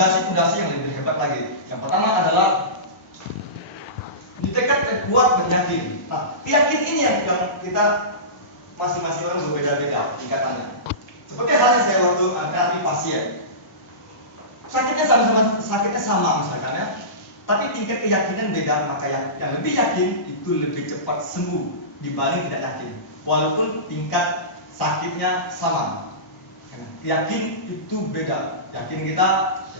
fondasi-fondasi yang lebih hebat lagi. Yang pertama adalah ditekad kuat dan yakin. Nah, keyakinan ini yang kita masing-masing orang berbeda-beda tingkatannya. Seperti halnya saya waktu terapi pasien, sakitnya sama misalkan ya, tapi tingkat keyakinan beda. Maka yang lebih yakin itu lebih cepat sembuh dibanding tidak yakin, walaupun tingkat sakitnya sama. Yakin itu beda. Yakin kita,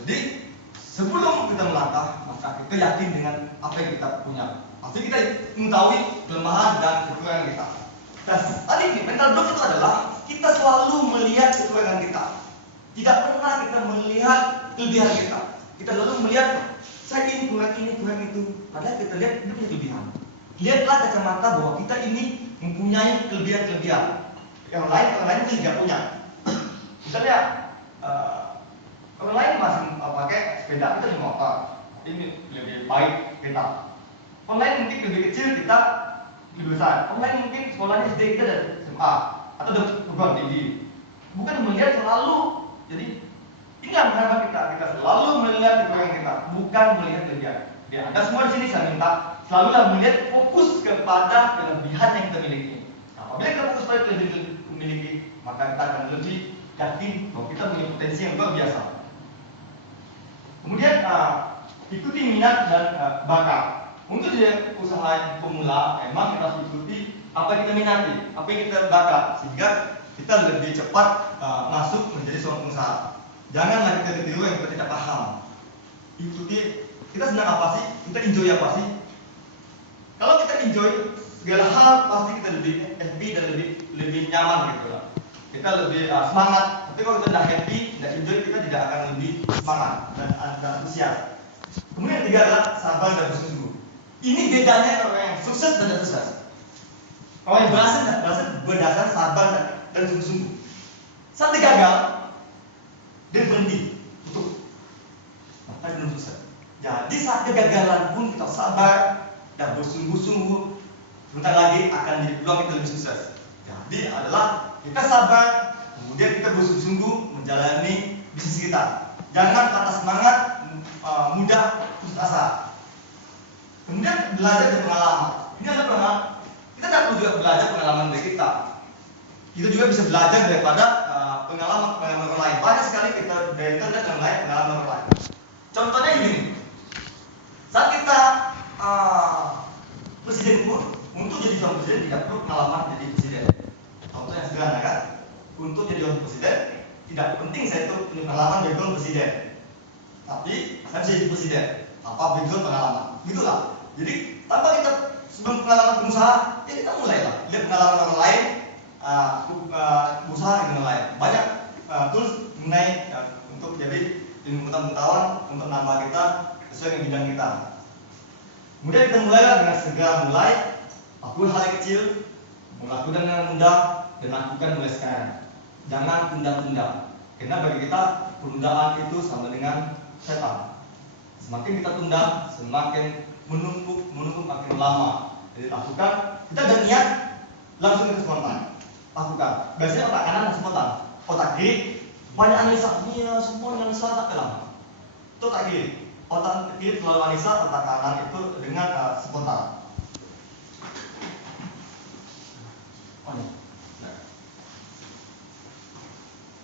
jadi sebelum kita melangkah, maka kita yakin dengan apa yang kita punya. Pasti kita mengetahui kelemahan dan kekurangan kita. Dan tadi mental block itu adalah kita selalu melihat kekurangan kita. Tidak pernah kita melihat kelebihan kita. Kita selalu melihat saya ini kurang itu. Padahal kita lihat itu punya kelebihan. Lihatlah kacamata bahwa kita ini mempunyai kelebihan-kelebihan. Yang lain tidak punya. Misalnya orang lain masih pakai sepeda, kita di motor. Ini lebih baik kita. Orang lain mungkin lebih kecil, kita lebih besar. Orang lain mungkin sekolahnya SD, kita dari SMA atau dari perguruan tinggi. Bukan melihat selalu. Jadi inilah harapan kita selalu melihat kekurangan kita, bukan melihat kelebihan. Ya, Anda semua di sini saya minta selalulah melihat fokus kepada kelebihan yang kita miliki. Nah, apabila kita fokus pada kelebihan yang kita miliki, maka kita akan lebih yakin bahwa kita punya potensi yang luar biasa. Kemudian ikuti minat dan bakat. Untuk jadi usaha pemula, memang kita harus ikuti apa yang kita minati, apa yang kita bakat, sehingga kita lebih cepat masuk menjadi seorang pengusaha. Janganlah kita ditiru yang kita tidak paham. Ikuti, kita senang apa sih? Kita enjoy apa sih? Kalau kita enjoy segala hal, pasti kita lebih happy dan lebih nyaman gitu lah. Kita lebih semangat. Tapi kalau kita tidak happy, tidak enjoy, kita tidak akan lebih semangat dan antusias. Kemudian yang ketiga adalah sabar dan bersungguh. Ini bedanya orang yang sukses dan tidak sukses. Orang yang berhasil berdasar sabar dan sungguh-sungguh. Saat dia gagal, dia berhenti untuk belum sukses. Jadi saat kegagalan pun kita sabar dan bersungguh-sungguh, sebentar lagi akan jadi peluang kita lebih sukses. Jadi adalah kita sabar, kemudian kita bersungguh-sungguh menjalani bisnis kita. Jangan patah semangat, mudah putus asa. Kemudian belajar dari pengalaman. Ini adalah pengalaman. Kita tidak perlu juga belajar pengalaman dari kita. Kita juga bisa belajar daripada pengalaman orang lain. Banyak sekali kita dari internet dan lain pengalaman orang lain. Contohnya ini. Saat kita presiden pun, untuk jadi seorang presiden tidak perlu pengalaman jadi presiden. Contoh yang sederhana kan? Untuk jadi seorang presiden tidak penting saya itu punya pengalaman background presiden. Tapi saya bisa jadi presiden. Apa background pengalaman? Gitulah. Jadi tanpa kita sebelum pengalaman pengusaha, ya kita mulailah lihat pengalaman orang lain, usaha dengan lain. Banyak tools mengenai untuk jadi ilmu pengetahuan untuk nambah kita sesuai dengan bidang kita. Kemudian kita mulailah dengan segera mulai, lakukan hal yang kecil, melakukan dengan mudah dan lakukan mulai sekarang. Jangan tunda-tunda. Karena bagi kita penundaan itu sama dengan setan. Semakin kita tunda, semakin menumpuk makin lama. Jadi lakukan, kita ada niat, langsung kita spontan. Lakukan. Biasanya otak kanan spontan, otak kiri banyak analisa. Iya, semua analisa tak lama. Itu otak kiri. Otak kiri selalu analisa, otak kanan itu dengan spontan.